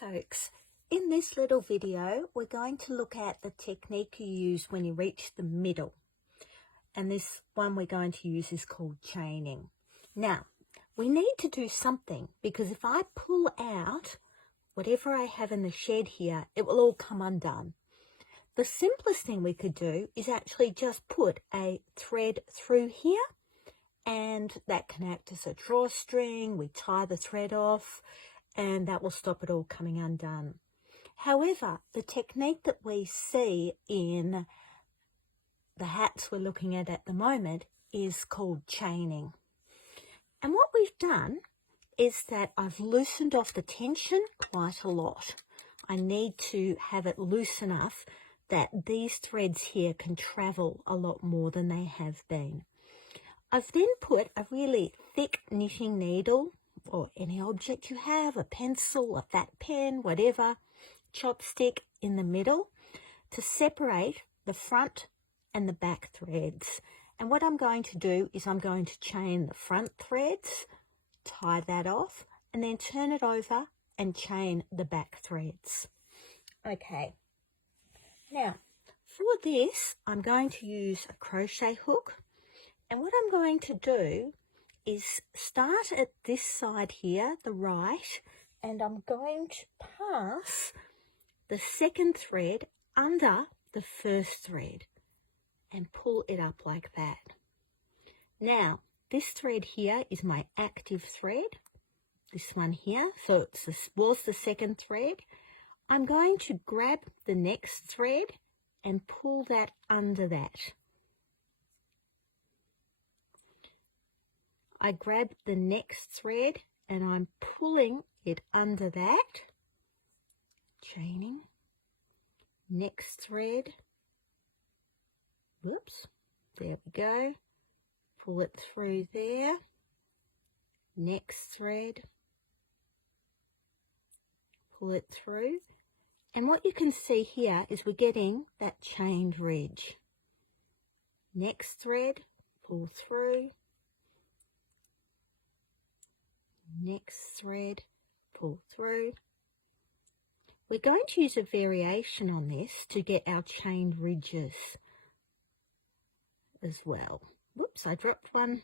folks, in this little video we're going to look at the technique you use when you reach the middle, and this one we're going to use is called chaining. Now we need to do something, because if I pull out whatever I have in the shed here, it will all come undone. The simplest thing we could do is actually just put a thread through here, and that can act as a drawstring. We tie the thread off and that will stop it all coming undone. However, the technique that we see in the hats we're looking at the moment is called chaining. And what we've done is that I've loosened off the tension quite a lot. I need to have it loose enough that these threads here can travel a lot more than they have been. I've then put a really thick knitting needle, or any object you have, a pencil, a fat pen, whatever, chopstick, in the middle to separate the front and the back threads. And what I'm going to do is I'm going to chain the front threads, tie that off, and then turn it over and chain the back threads. Okay, now for this I'm going to use a crochet hook, and what I'm going to do is start at this side here, the right, and I'm going to pass the second thread under the first thread and pull it up like that. Now this thread here is my active thread, this one here, so was the second thread. I'm going to grab the next thread and pull that under that. I grab the next thread and I'm pulling it under that, chaining, next thread, whoops, there we go, pull it through there, next thread, pull it through, and what you can see here is we're getting that chained ridge. Next thread, pull through, next thread, pull through. We're going to use a variation on this to get our chained ridges as well. Whoops, I dropped one.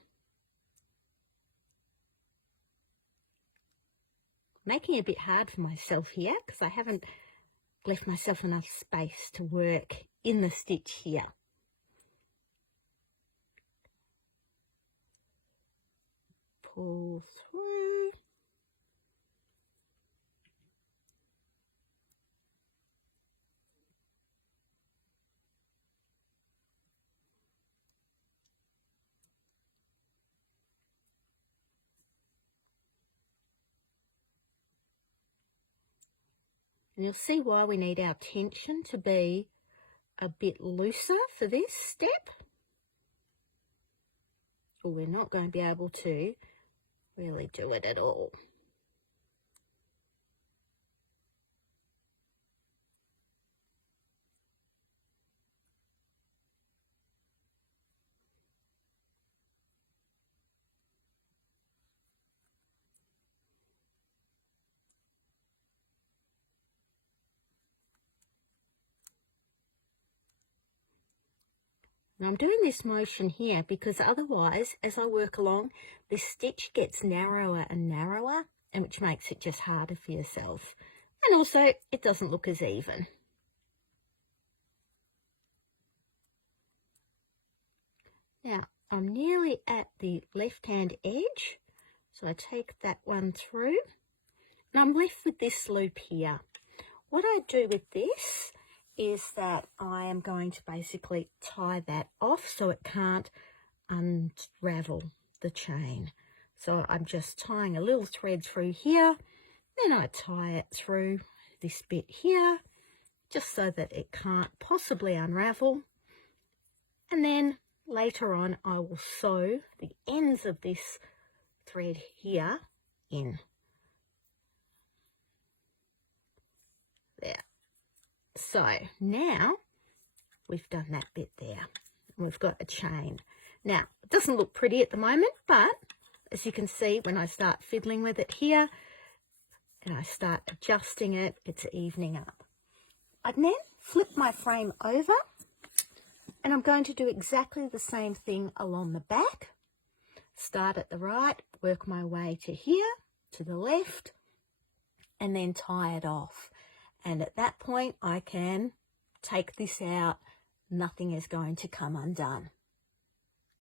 Making it a bit hard for myself here because I haven't left myself enough space to work in the stitch here. Pull through. And you'll see why we need our tension to be a bit looser for this step, or we're not going to be able to really do it at all. And I'm doing this motion here because otherwise, as I work along, this stitch gets narrower and narrower, and which makes it just harder for yourself. And also, it doesn't look as even. Now, I'm nearly at the left-hand edge, so I take that one through, and I'm left with this loop here. What I do with this is that I am going to basically tie that off so it can't unravel the chain. So I'm just tying a little thread through here, then I tie it through this bit here, just so that it can't possibly unravel. And then later on I will sew the ends of this thread here in. There. So now we've done that bit there. We've got a chain. Now, it doesn't look pretty at the moment, but as you can see, when I start fiddling with it here, and I start adjusting it, it's evening up. I then flip my frame over, and I'm going to do exactly the same thing along the back. Start at the right, work my way to here, to the left, and then tie it off. And at that point, I can take this out. Nothing is going to come undone.